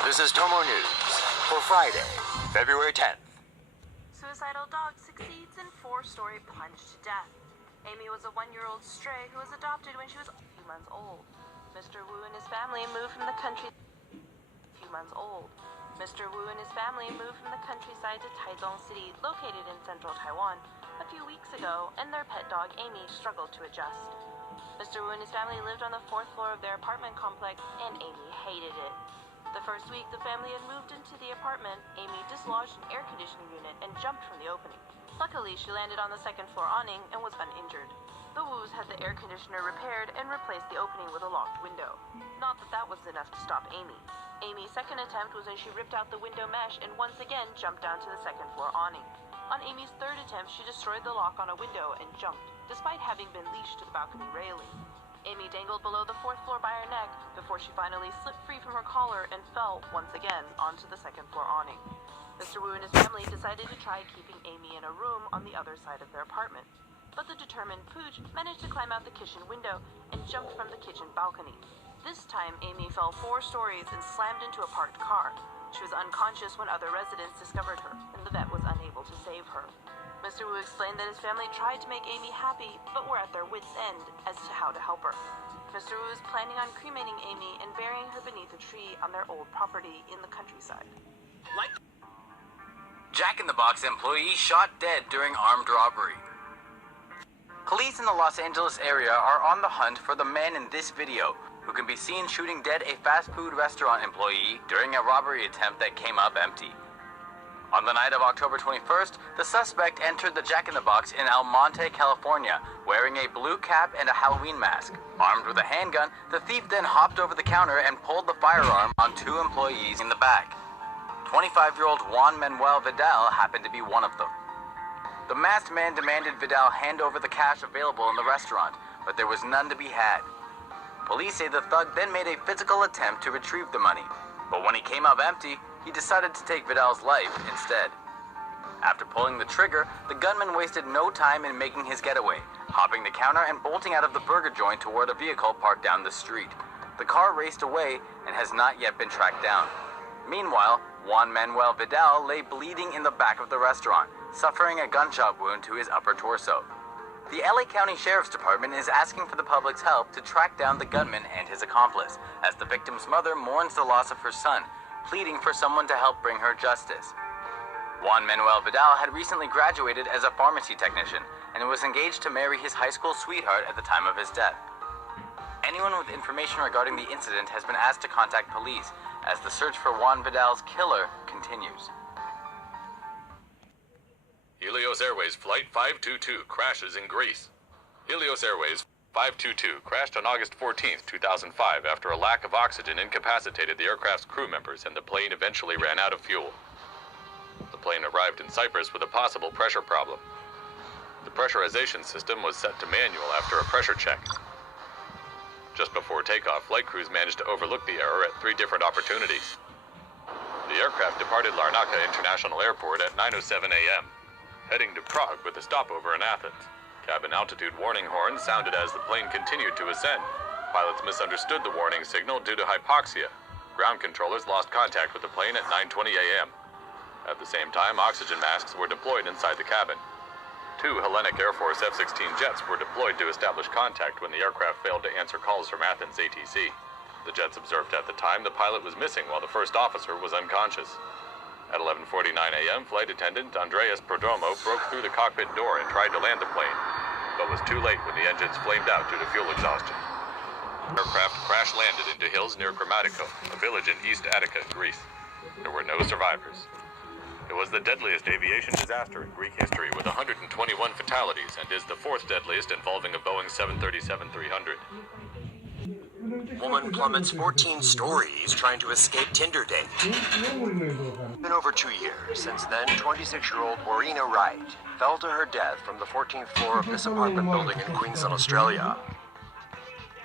This is Tomonews for Friday, February 10th. Suicidal dog succeeds in four-story plunge to death. Amy was a one-year-old stray who was adopted when she was a few months old. Mr. Wu and his family moved from the countryside to Taichung City, located in central Taiwan, a few weeks ago, and their pet dog Amy struggled to adjust. Mr. Wu and his family lived on the 4th floor of their apartment complex, and Amy hated it. The first week the family had moved into the apartment, Amy dislodged an air conditioning unit and jumped from the opening. Luckily, she landed on the 2nd floor awning and was uninjured. The Wus had the air conditioner repaired and replaced the opening with a locked window. Not that that was enough to stop Amy. Amy's second attempt was when she ripped out the window mesh and once again jumped down to the 2nd floor awning. On Amy's third attempt, she destroyed the lock on a window and jumped, despite having been leashed to the balcony railing. Amy dangled below the 4th floor by her neck before she finally slipped free from her collar and fell once again onto the 2nd floor awning. Mr. Wu and his family decided to try keeping Amy in a room on the other side of their apartment. But the determined Pooch managed to climb out the kitchen window and jumped from the kitchen balcony. This time, Amy fell 4 stories and slammed into a parked car. She was unconscious when other residents discovered her, and the vet was unable to save her. Mr. Wu explained that his family tried to make Amy happy, but were at their wits' end as to how to help her. Mr. Wu is planning on cremating Amy and burying her beneath a tree on their old property in the countryside. Jack-in-the-Box employee shot dead during armed robbery. Police in the Los Angeles area are on the hunt for the man in this video who can be seen shooting dead a fast food restaurant employee during a robbery attempt that came up empty. On the night of October 21st, the suspect entered the Jack-in-the-Box in El Monte, California, wearing a blue cap and a Halloween mask. Armed with a handgun, the thief then hopped over the counter and pulled the firearm on 2 employees in the back. 25-year-old Juan Manuel Vidal happened to be one of them. The masked man demanded Vidal hand over the cash available in the restaurant, but there was none to be had. Police say the thug then made a physical attempt to retrieve the money, but when he came up empty, he decided to take Vidal's life instead. After pulling the trigger, the gunman wasted no time in making his getaway, hopping the counter and bolting out of the burger joint toward a vehicle parked down the street. The car raced away and has not yet been tracked down. Meanwhile, Juan Manuel Vidal lay bleeding in the back of the restaurant, suffering a gunshot wound to his upper torso. The LA County Sheriff's Department is asking for the public's help to track down the gunman and his accomplice, as the victim's mother mourns the loss of her son, pleading for someone to help bring her justice. Juan Manuel Vidal had recently graduated as a pharmacy technician and was engaged to marry his high school sweetheart at the time of his death. Anyone with information regarding the incident has been asked to contact police, as the search for Juan Vidal's killer continues. Helios Airways Flight 522 crashes in Greece. Helios Airways 522 crashed on August 14, 2005 after a lack of oxygen incapacitated the aircraft's crew members and the plane eventually ran out of fuel. The plane arrived in Cyprus with a possible pressure problem. The pressurization system was set to manual after a pressure check. Just before takeoff, flight crews managed to overlook the error at 3 different opportunities. The aircraft departed Larnaca International Airport at 9:07 a.m., heading to Prague with a stopover in Athens. Cabin altitude warning horns sounded as the plane continued to ascend. Pilots misunderstood the warning signal due to hypoxia. Ground controllers lost contact with the plane at 9:20 a.m. At the same time, oxygen masks were deployed inside the cabin. 2 Hellenic Air Force F-16 jets were deployed to establish contact when the aircraft failed to answer calls from Athens ATC. The jets observed at the time the pilot was missing while the first officer was unconscious. At 11:49 a.m., flight attendant Andreas Prodromo broke through the cockpit door and tried to land the plane, but was too late when the engines flamed out due to fuel exhaustion. The aircraft crash-landed into hills near Grammatico, a village in East Attica, Greece. There were no survivors. It was the deadliest aviation disaster in Greek history with 121 fatalities and is the 4th deadliest involving a Boeing 737-300. Woman plummets 14 stories trying to escape Tinder date. Been over 2 years. Since then, 26-year-old Warina Wright fell to her death from the 14th floor of this apartment building in Queensland, Australia.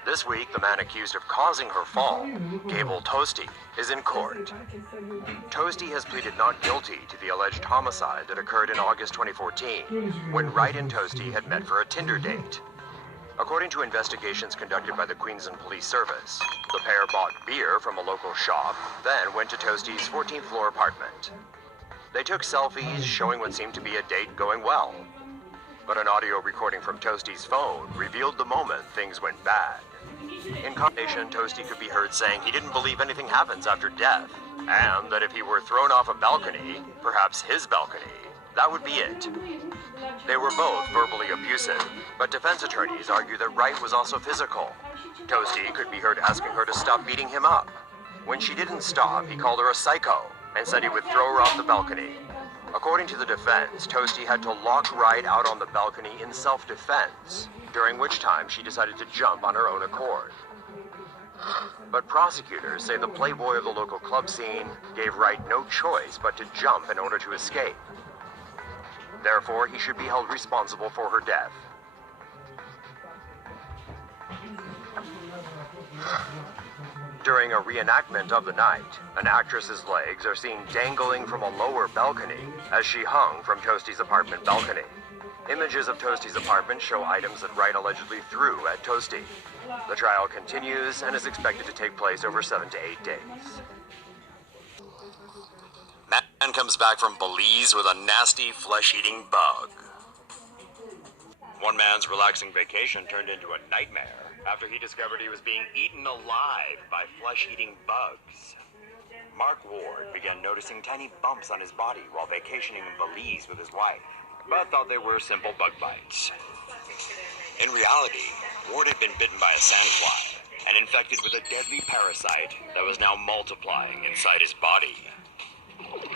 This week, the man accused of causing her fall, Gable Toasty, is in court. Toasty has pleaded not guilty to the alleged homicide that occurred in August 2014, when Wright and Toasty had met for a Tinder date. According to investigations conducted by the Queensland Police Service, the pair bought beer from a local shop, then went to Toasty's 14th floor apartment. They took selfies showing what seemed to be a date going well. But an audio recording from Toasty's phone revealed the moment things went bad. In conversation, Toasty could be heard saying he didn't believe anything happens after death, and that if he were thrown off a balcony, perhaps his balcony, that would be it. They were both verbally abusive, but defense attorneys argue that Wright was also physical. Toasty could be heard asking her to stop beating him up. When she didn't stop, he called her a psycho and said he would throw her off the balcony. According to the defense, Toasty had to lock Wright out on the balcony in self-defense, during which time she decided to jump on her own accord. But prosecutors say the playboy of the local club scene gave Wright no choice but to jump in order to escape. Therefore, he should be held responsible for her death. During a reenactment of the night, an actress's legs are seen dangling from a lower balcony as she hung from Toasty's apartment balcony. Images of Toasty's apartment show items that Wright allegedly threw at Toasty. The trial continues and is expected to take place over 7 to 8 days. Man comes back from Belize with a nasty flesh-eating bug. One man's relaxing vacation turned into a nightmare after he discovered he was being eaten alive by flesh-eating bugs. Mark Ward began noticing tiny bumps on his body while vacationing in Belize with his wife, but thought they were simple bug bites. In reality, Ward had been bitten by a sandfly and infected with a deadly parasite that was now multiplying inside his body.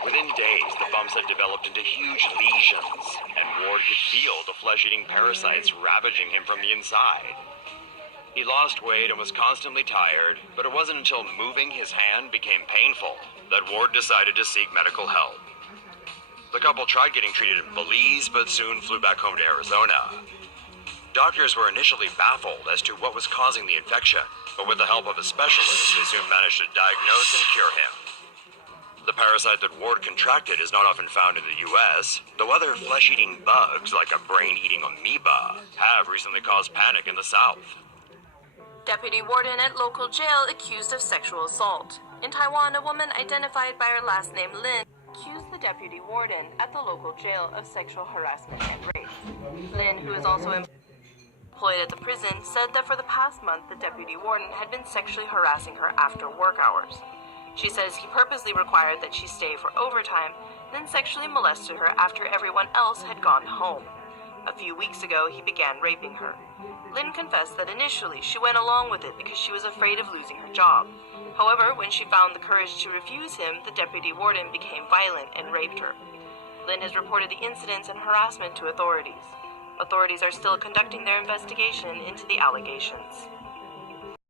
Within days, the bumps had developed into huge lesions, and Ward could feel the flesh-eating parasites ravaging him from the inside. He lost weight and was constantly tired, but it wasn't until moving his hand became painful that Ward decided to seek medical help. The couple tried getting treated in Belize, but soon flew back home to Arizona. Doctors were initially baffled as to what was causing the infection, but with the help of a specialist, they soon managed to diagnose and cure him. The parasite that Ward contracted is not often found in the U.S., though other flesh-eating bugs, like a brain-eating amoeba, have recently caused panic in the South. Deputy Warden at local jail accused of sexual assault. In Taiwan, a woman identified by her last name Lin accused the deputy warden at the local jail of sexual harassment and rape. Lin, who is also employed at the prison, said that for the past month the deputy warden had been sexually harassing her after work hours. She says he purposely required that she stay for overtime, then sexually molested her after everyone else had gone home. A few weeks ago, he began raping her. Lynn confessed that initially she went along with it because she was afraid of losing her job. However, when she found the courage to refuse him, the deputy warden became violent and raped her. Lynn has reported the incidents and harassment to authorities. Authorities are still conducting their investigation into the allegations.